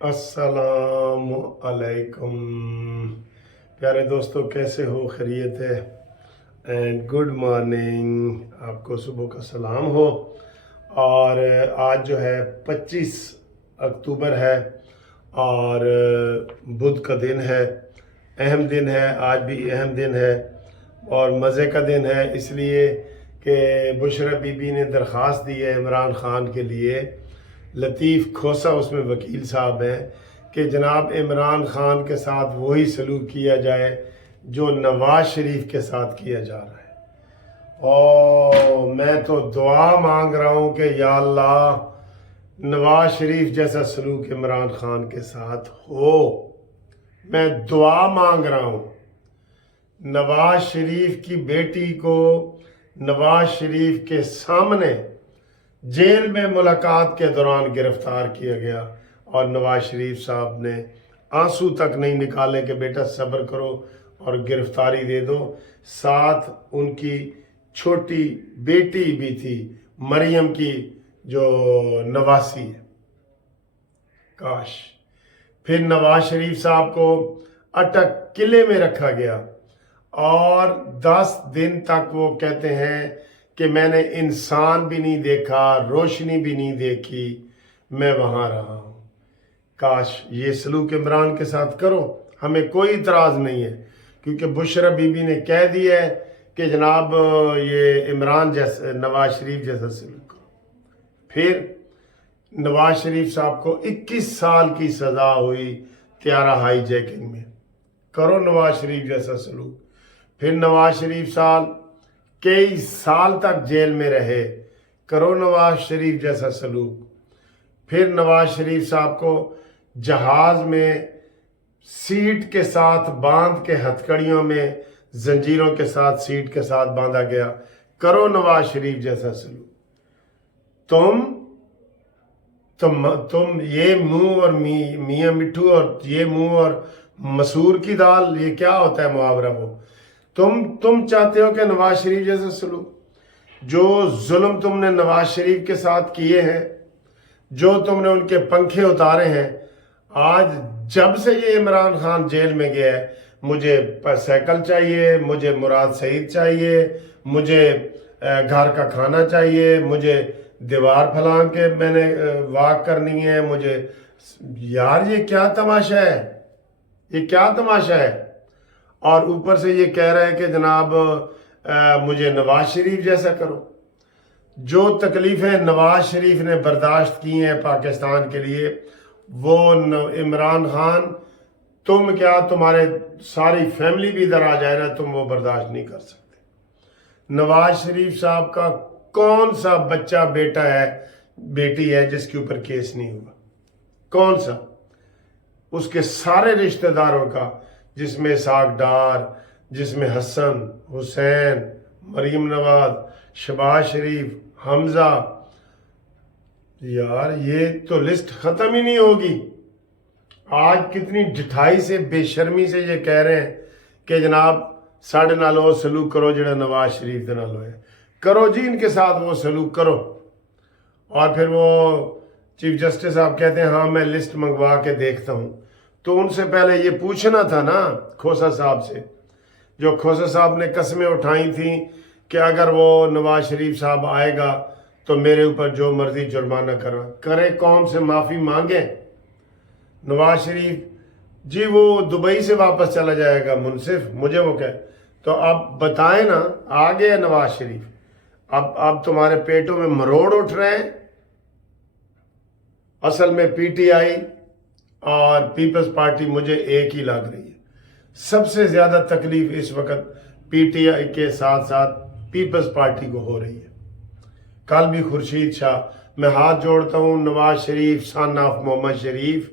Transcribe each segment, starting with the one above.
السلام علیکم پیارے دوستو، کیسے ہو؟ خیریت ہے؟ اینڈ گڈ مارننگ، آپ کو صبح کا سلام ہو۔ اور آج جو ہے 25 اکتوبر ہے اور بدھ کا دن ہے، اہم دن ہے، آج بھی اہم دن ہے اور مزے کا دن ہے، اس لیے کہ بشرا بی بی نے درخواست دی ہے عمران خان کے لیے۔ لطیف کھوسا اس میں وکیل صاحب ہیں کہ جناب عمران خان کے ساتھ وہی سلوک کیا جائے جو نواز شریف کے ساتھ کیا جا رہا ہے۔ اور میں تو دعا مانگ رہا ہوں کہ یا اللہ نواز شریف جیسا سلوک عمران خان کے ساتھ ہو۔ میں دعا مانگ رہا ہوں۔ نواز شریف کی بیٹی کو نواز شریف کے سامنے جیل میں ملاقات کے دوران گرفتار کیا گیا اور نواز شریف صاحب نے آنسو تک نہیں نکالے کہ بیٹا صبر کرو اور گرفتاری دے دو۔ ساتھ ان کی چھوٹی بیٹی بھی تھی، مریم کی جو نواسی ہے۔ کاش پھر نواز شریف صاحب کو اٹک قلعے میں رکھا گیا اور 10 دن تک وہ کہتے ہیں کہ میں نے انسان بھی نہیں دیکھا، روشنی بھی نہیں دیکھی، میں وہاں رہا ہوں۔ کاش یہ سلوک عمران کے ساتھ کرو، ہمیں کوئی اعتراض نہیں ہے، کیونکہ بشرا بی بی نے کہہ دیا ہے کہ جناب یہ عمران جیسا، نواز شریف جیسا سلوک کرو۔ پھر نواز شریف صاحب کو 21 سال کی سزا ہوئی طیارہ ہائی جیکنگ میں۔ کرو نواز شریف جیسا سلوک۔ پھر نواز شریف صاحب کئی سال تک جیل میں رہے، کرو نواز شریف جیسا سلوک۔ پھر نواز شریف صاحب کو جہاز میں سیٹ کے ساتھ باندھ کے، ہتھکڑیوں میں زنجیروں کے ساتھ سیٹ کے ساتھ باندھا گیا، کرو نواز شریف جیسا سلوک۔ تم یہ منہ اور میاں مٹھو اور یہ منہ اور مسور کی دال، یہ کیا ہوتا ہے محاورہ؟ وہ تم چاہتے ہو کہ نواز شریف جیسا سلوک؟ جو ظلم تم نے نواز شریف کے ساتھ کیے ہیں، جو تم نے ان کے پنکھے اتارے ہیں، آج جب سے یہ عمران خان جیل میں گیا ہے، مجھے سائیکل چاہیے، مجھے مراد سعید چاہیے، مجھے گھر کا کھانا چاہیے، مجھے دیوار پھلان کے میں نے واک کرنی ہے، مجھے یار یہ کیا تماشا ہے؟ یہ کیا تماشا ہے؟ اور اوپر سے یہ کہہ رہا ہے کہ جناب مجھے نواز شریف جیسا کرو۔ جو تکلیفیں نواز شریف نے برداشت کی ہیں پاکستان کے لیے، وہ عمران خان، تم کیا، تمہارے ساری فیملی بھی ادھر آ جائے نا، تم وہ برداشت نہیں کر سکتے۔ نواز شریف صاحب کا کون سا بچہ بیٹا ہے، بیٹی ہے جس کے اوپر کیس نہیں ہوا؟ کون سا؟ اس کے سارے رشتہ داروں کا، جس میں اسحاق ڈار، جس میں حسن، حسین، مریم نواز، شہباز شریف، حمزہ، یار یہ تو لسٹ ختم ہی نہیں ہوگی۔ آج کتنی ڈٹھائی سے، بے شرمی سے یہ کہہ رہے ہیں کہ جناب ساڑھے نال وہ سلوک کرو جڑا نواز شریف دے نال ہوئے۔ کرو جی، ان کے ساتھ وہ سلوک کرو۔ اور پھر وہ چیف جسٹس صاحب کہتے ہیں ہاں میں لسٹ منگوا کے دیکھتا ہوں۔ تو ان سے پہلے یہ پوچھنا تھا نا کھوسا صاحب سے، جو کھوسا صاحب نے قسمیں اٹھائی تھیں کہ اگر وہ نواز شریف صاحب آئے گا تو میرے اوپر جو مرضی جرمانہ کرے، قوم سے معافی مانگیں۔ نواز شریف جی وہ دبئی سے واپس چلا جائے گا، منصف مجھے وہ کہے تو اب بتائیں نا، آ گیا نواز شریف، اب تمہارے پیٹوں میں مروڑ اٹھ رہے ہیں۔ اصل میں پی ٹی آئی اور پیپلز پارٹی مجھے ایک ہی لگ رہی ہے۔ سب سے زیادہ تکلیف اس وقت پی ٹی آئی کے ساتھ ساتھ پیپلز پارٹی کو ہو رہی ہے۔ کل بھی خورشید شاہ، میں ہاتھ جوڑتا ہوں نواز شریف سن آف محمد شریف،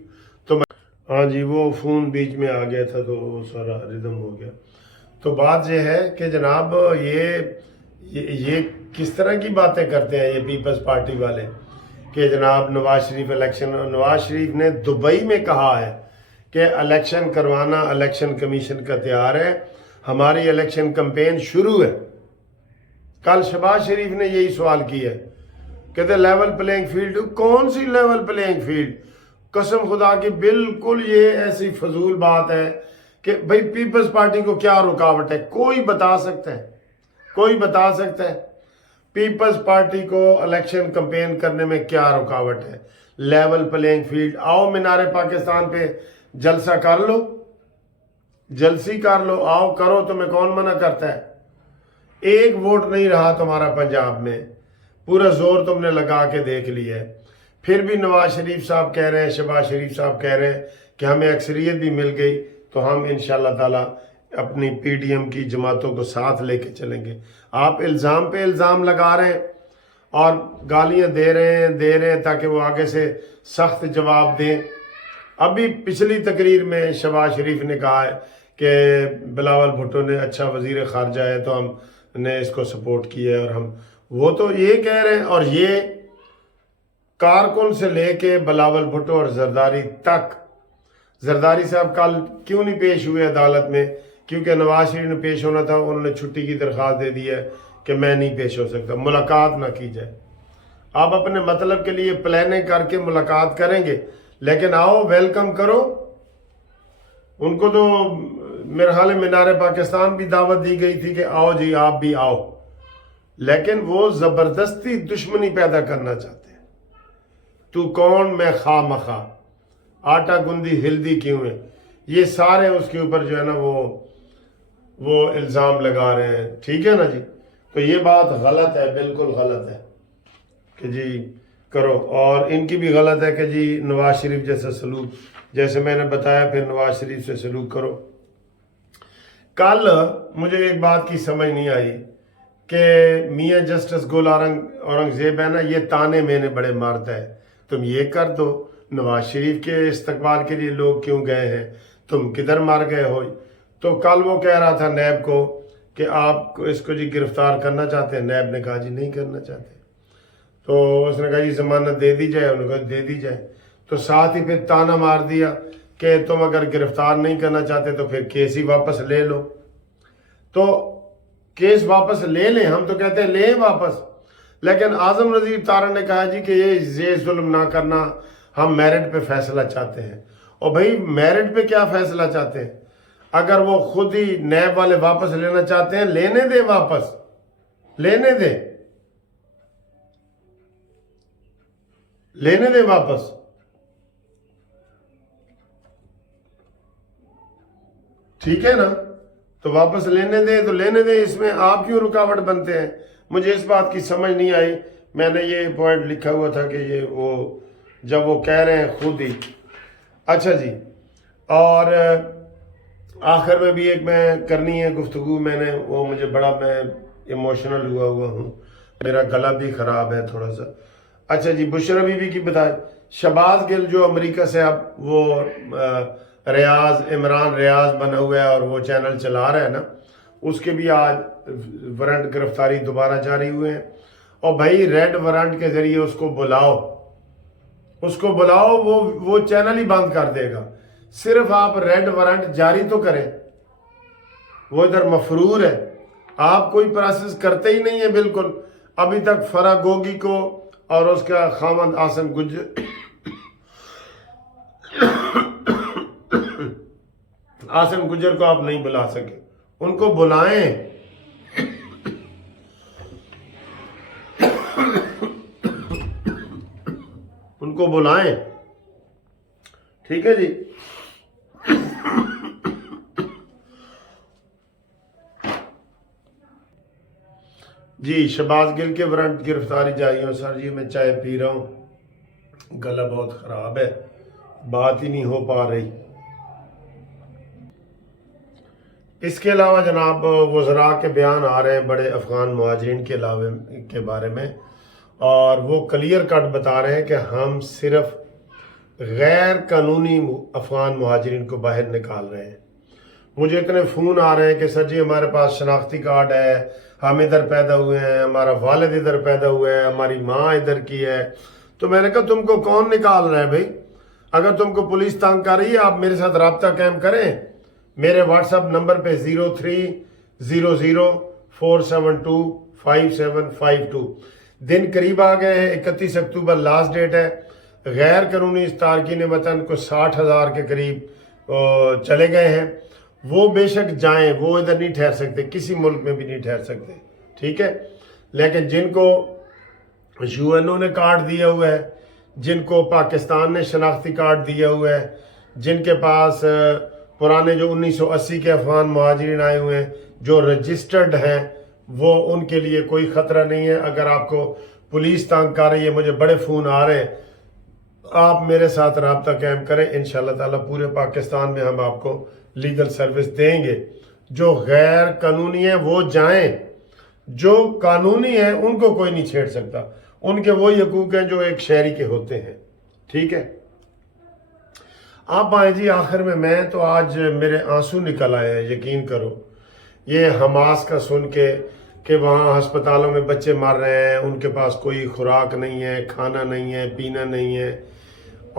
تو ہاں جی وہ فون بیچ میں آ گیا تھا تو وہ سارا ردم ہو گیا۔ تو بات یہ ہے کہ جناب یہ کس طرح کی باتیں کرتے ہیں یہ پیپلز پارٹی والے کہ جناب نواز شریف نے دبئی میں کہا ہے کہ الیکشن کروانا الیکشن کمیشن کا تیار ہے، ہماری الیکشن کمپین شروع ہے۔ کل شہباز شریف نے یہی سوال کیا ہے، کہتے لیول پلینگ فیلڈ، کون سی لیول پلینگ فیلڈ؟ قسم خدا کی بالکل یہ ایسی فضول بات ہے کہ بھئی پیپلز پارٹی کو کیا رکاوٹ ہے؟ کوئی بتا سکتا ہے؟ کوئی بتا سکتا ہے پیپلز پارٹی کو الیکشن کمپین کرنے میں کیا رکاوٹ ہے؟ لیول پلینگ فیلڈ، آؤ مینار پاکستان پہ جلسہ کر لو، جلسی کر لو، آؤ کرو، تمہیں کون منع کرتا ہے؟ ایک ووٹ نہیں رہا تمہارا پنجاب میں، پورا زور تم نے لگا کے دیکھ لیا ہے۔ پھر بھی نواز شریف صاحب کہہ رہے ہیں، شہباز شریف صاحب کہہ رہے ہیں کہ ہمیں اکثریت بھی مل گئی تو ہم انشاءاللہ تعالی اپنی پی ڈی ایم کی جماعتوں کو ساتھ لے کے چلیں گے۔ آپ الزام پہ الزام لگا رہے ہیں اور گالیاں دے رہے ہیں تاکہ وہ آگے سے سخت جواب دیں۔ ابھی پچھلی تقریر میں شہباز شریف نے کہا ہے کہ بلاول بھٹو نے اچھا وزیر خارجہ ہے تو ہم نے اس کو سپورٹ کیا ہے، اور وہ تو یہ کہہ رہے ہیں، اور یہ کارکن سے لے کے بلاول بھٹو اور زرداری تک۔ زرداری صاحب کل کیوں نہیں پیش ہوئے عدالت میں؟ کیونکہ نواز شریف نے پیش ہونا تھا، انہوں نے چھٹی کی درخواست دے دی ہے کہ میں نہیں پیش ہو سکتا، ملاقات نہ کی جائے۔ آپ اپنے مطلب کے لیے پلاننگ کر کے ملاقات کریں گے، لیکن آؤ ویلکم کرو ان کو۔ تو میرے حال مینار پاکستان بھی دعوت دی گئی تھی کہ آؤ جی آپ بھی آؤ، لیکن وہ زبردستی دشمنی پیدا کرنا چاہتے ہیں۔ تو کون میں خواہ مخواہ، آٹا گندی ہلدی کیوں ہے، یہ سارے اس کے اوپر جو ہے نا وہ الزام لگا رہے ہیں، ٹھیک ہے نا جی؟ تو یہ بات غلط ہے، بالکل غلط ہے کہ جی کرو، اور ان کی بھی غلط ہے کہ جی نواز شریف جیسا سلوک، جیسے میں نے بتایا پھر نواز شریف سے سلوک کرو۔ کل مجھے ایک بات کی سمجھ نہیں آئی کہ میاں جسٹس گل اورنگزیب ہے نا، یہ تانے میں نے بڑے مارتا ہے، تم یہ کر دو، نواز شریف کے استقبال کے لیے لوگ کیوں گئے ہیں، تم کدھر مار گئے ہو؟ تو کل وہ کہہ رہا تھا نیب کو کہ آپ اس کو جی گرفتار کرنا چاہتے ہیں، نیب نے کہا جی نہیں کرنا چاہتے، تو اس نے کہا جی ضمانت دے دی جائے، انہوں نے کہا دے دی جائے، تو ساتھ ہی پھر تانا مار دیا کہ تم اگر گرفتار نہیں کرنا چاہتے تو پھر کیس ہی واپس لے لو۔ تو کیس واپس لے لیں، ہم تو کہتے ہیں لیں واپس، لیکن اعظم نذیر تارڑ نے کہا جی کہ یہ ظلم نہ کرنا، ہم میرٹ پہ فیصلہ چاہتے ہیں۔ اور بھائی میرٹ پہ کیا فیصلہ چاہتے ہیں؟ اگر وہ خود ہی نیب والے واپس لینا چاہتے ہیں، لینے دیں واپس، لینے دیں، لینے دیں واپس۔ ٹھیک ہے نا؟ تو واپس لینے دیں تو لینے دیں، اس میں آپ کیوں رکاوٹ بنتے ہیں؟ مجھے اس بات کی سمجھ نہیں آئی۔ میں نے یہ پوائنٹ لکھا ہوا تھا کہ یہ وہ جب وہ کہہ رہے ہیں خود ہی۔ اچھا جی، اور آخر میں بھی ایک میں کرنی ہے گفتگو، میں نے وہ مجھے بڑا میں ایموشنل ہوا ہوں، میرا گلا بھی خراب ہے تھوڑا سا۔ اچھا جی، بشرا بی بی کی بتائیں، شہباز گل جو امریکہ سے اب وہ عمران ریاض بنا ہوا ہے اور وہ چینل چلا رہا ہے نا، اس کے بھی آج وارنٹ گرفتاری دوبارہ جاری ہوئے ہیں۔ اور بھائی ریڈ وارنٹ کے ذریعے اس کو بلاؤ، وہ چینل ہی بند کر دے گا۔ صرف آپ ریڈ وارنٹ جاری تو کریں، وہ ادھر مفرور ہے، آپ کوئی پروسیس کرتے ہی نہیں ہیں بالکل۔ ابھی تک فرا گوگی کو اور اس کا خامند عاصم گجر کو آپ نہیں بلا سکے، ان کو بلائیں۔ ان کو بلائیں، ٹھیک ہے جی؟ جی شہباز گل کے وارنٹ گرفتاری جاری ہو۔ سر جی میں چائے پی رہا ہوں، گلا بہت خراب ہے، بات ہی نہیں ہو پا رہی۔ اس کے علاوہ جناب وزراء کے بیان آ رہے ہیں بڑے افغان مہاجرین کے بارے میں، اور وہ کلیئر کٹ بتا رہے ہیں کہ ہم صرف غیر قانونی افغان مہاجرین کو باہر نکال رہے ہیں۔ مجھے اتنے فون آ رہے ہیں کہ سر جی ہمارے پاس شناختی کارڈ ہے، ہم ادھر پیدا ہوئے ہیں، ہمارا والد ادھر پیدا ہوئے ہے، ہماری ماں ادھر کی ہے۔ تو میں نے کہا تم کو کون نکال رہا ہے بھائی؟ اگر تم کو پولیس تنگ کر رہی ہے آپ میرے ساتھ رابطہ قائم کریں، میرے واٹس ایپ نمبر پہ 0300472572۔ دن قریب آ گئے ہیں، 31 اکتوبر لاسٹ ڈیٹ ہے، غیر قانونی تارکین وطن کو 60,000 کے قریب چلے گئے ہیں، وہ بے شک جائیں، وہ ادھر نہیں ٹھہر سکتے، کسی ملک میں بھی نہیں ٹھہر سکتے، ٹھیک ہے۔ لیکن جن کو UN نے کارڈ دیا ہوا ہے، جن کو پاکستان نے شناختی کارڈ دیا ہوا ہے، جن کے پاس پرانے جو 1980 کے افغان مہاجرین آئے ہوئے ہیں جو رجسٹرڈ ہیں، وہ ان کے لیے کوئی خطرہ نہیں ہے۔ اگر آپ کو پولیس تنگ کر رہی ہے، مجھے بڑے فون آ رہے ہیں، آپ میرے ساتھ رابطہ قائم کریں، انشاءاللہ تعالیٰ پورے پاکستان میں ہم آپ کو لیگل سروس دیں گے۔ جو غیر قانونی ہیں وہ جائیں، جو قانونی ہیں ان کو کوئی نہیں چھیڑ سکتا، ان کے وہی حقوق ہیں جو ایک شہری کے ہوتے ہیں، ٹھیک ہے۔ آپ آئیں جی، آخر میں تو آج میرے آنسو نکل آئے ہیں، یقین کرو، یہ حماس کا سن کے کہ وہاں ہسپتالوں میں بچے مر رہے ہیں، ان کے پاس کوئی خوراک نہیں ہے، کھانا نہیں ہے، پینا نہیں ہے۔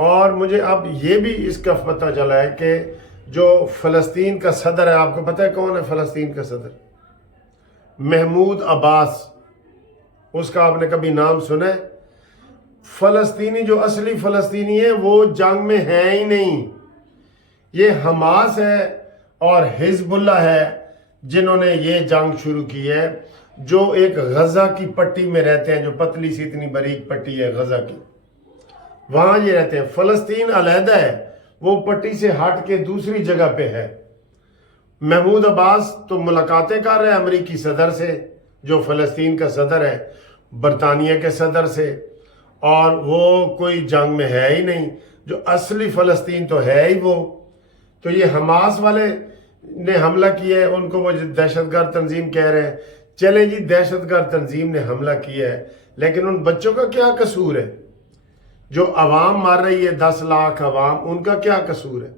اور مجھے اب یہ بھی اس کا پتہ چلا ہے کہ جو فلسطین کا صدر ہے، آپ کو پتہ ہے کون ہے فلسطین کا صدر؟ محمود عباس، اس کا آپ نے کبھی نام سنا ہے؟ فلسطینی جو اصلی فلسطینی ہے وہ جنگ میں ہے ہی نہیں، یہ حماس ہے اور حزب اللہ ہے جنہوں نے یہ جنگ شروع کی ہے، جو ایک غزہ کی پٹی میں رہتے ہیں، جو پتلی سی اتنی باریک پٹی ہے غزہ کی، وہاں یہ رہتے ہیں۔ فلسطین علیحدہ ہے، وہ پٹی سے ہٹ کے دوسری جگہ پہ ہے۔ محمود عباس تو ملاقاتیں کر رہے ہیں امریکی صدر سے، جو فلسطین کا صدر ہے، برطانیہ کے صدر سے، اور وہ کوئی جنگ میں ہے ہی نہیں، جو اصلی فلسطین تو ہے ہی وہ۔ تو یہ حماس والے نے حملہ کیا ہے، ان کو وہ دہشت گرد تنظیم کہہ رہے ہیں، چلیں جی دہشت گرد تنظیم نے حملہ کیا ہے، لیکن ان بچوں کا کیا قصور ہے؟ جو عوام مار رہی ہے، 10 لاکھ عوام، ان کا کیا قصور ہے؟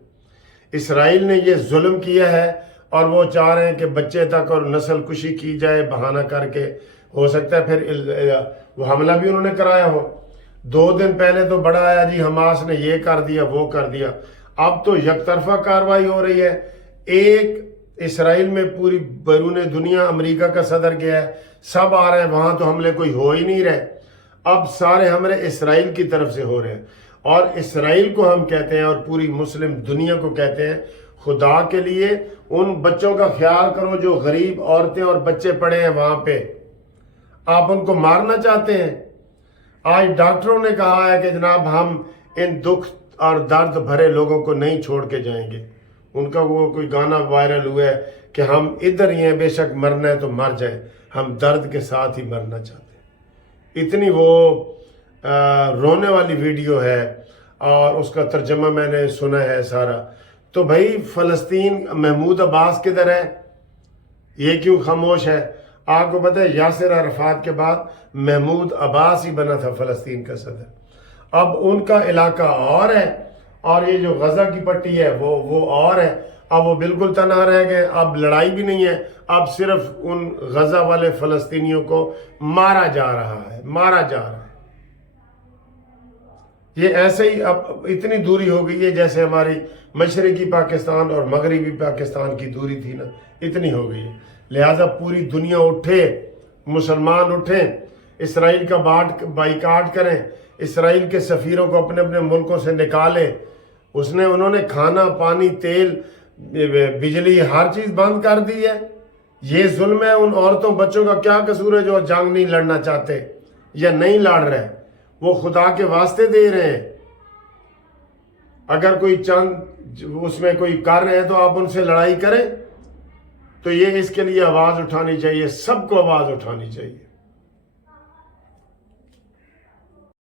اسرائیل نے یہ ظلم کیا ہے اور وہ چاہ رہے ہیں کہ بچے تک اور نسل کشی کی جائے بہانہ کر کے، ہو سکتا ہے پھر وہ حملہ بھی انہوں نے کرایا ہو۔ 2 دن پہلے تو بڑا آیا جی حماس نے یہ کر دیا وہ کر دیا، اب تو یک طرفہ کارروائی ہو رہی ہے۔ ایک اسرائیل میں پوری بیرون دنیا امریکہ کا صدر گیا ہے، سب آ رہے ہیں وہاں، تو حملے کوئی ہو ہی نہیں رہے، اب سارے حملے اسرائیل کی طرف سے ہو رہے ہیں۔ اور اسرائیل کو ہم کہتے ہیں اور پوری مسلم دنیا کو کہتے ہیں، خدا کے لیے ان بچوں کا خیال کرو جو غریب عورتیں اور بچے پڑے ہیں وہاں پہ، آپ ان کو مارنا چاہتے ہیں۔ آج ڈاکٹروں نے کہا ہے کہ جناب ہم ان دکھ اور درد بھرے لوگوں کو نہیں چھوڑ کے جائیں گے۔ ان کا وہ کوئی گانا وائرل ہوا ہے کہ ہم ادھر ہی ہیں، بے شک مرنا ہے تو مر جائیں، ہم درد کے ساتھ ہی مرنا چاہتے ہیں۔ اتنی وہ رونے والی ویڈیو ہے اور اس کا ترجمہ میں نے سنا ہے سارا۔ تو بھائی فلسطین، محمود عباس کدھر ہے؟ یہ کیوں خاموش ہے؟ آپ کو پتہ ہے یاسر عرفات کے بعد محمود عباس ہی بنا تھا فلسطین کا صدر، اب ان کا علاقہ اور ہے، اور یہ جو غزہ کی پٹی ہے وہ اور ہے۔ اب وہ بالکل تنہا رہ گئے، اب لڑائی بھی نہیں ہے، اب صرف ان غزہ والے فلسطینیوں کو مارا جا رہا ہے، مارا جا رہا ہے۔ یہ ایسے ہی اب اتنی دوری ہو گئی ہے جیسے ہماری مشرقی پاکستان اور مغربی پاکستان کی دوری تھی نا، اتنی ہو گئی ہے۔ لہٰذا پوری دنیا اٹھے، مسلمان اٹھیں، اسرائیل کا بائیکاٹ کریں، اسرائیل کے سفیروں کو اپنے اپنے ملکوں سے نکالیں۔ انہوں نے کھانا، پانی، تیل، بجلی، ہر چیز بند کر دی ہے۔ یہ ظلم ہے۔ ان عورتوں بچوں کا کیا قصور ہے جو جنگ نہیں لڑنا چاہتے یا نہیں لڑ رہے؟ وہ خدا کے واسطے دے رہے ہیں۔ اگر کوئی چند اس میں کوئی کر رہے ہیں تو آپ ان سے لڑائی کریں۔ تو یہ اس کے لیے آواز اٹھانی چاہیے، سب کو آواز اٹھانی چاہیے۔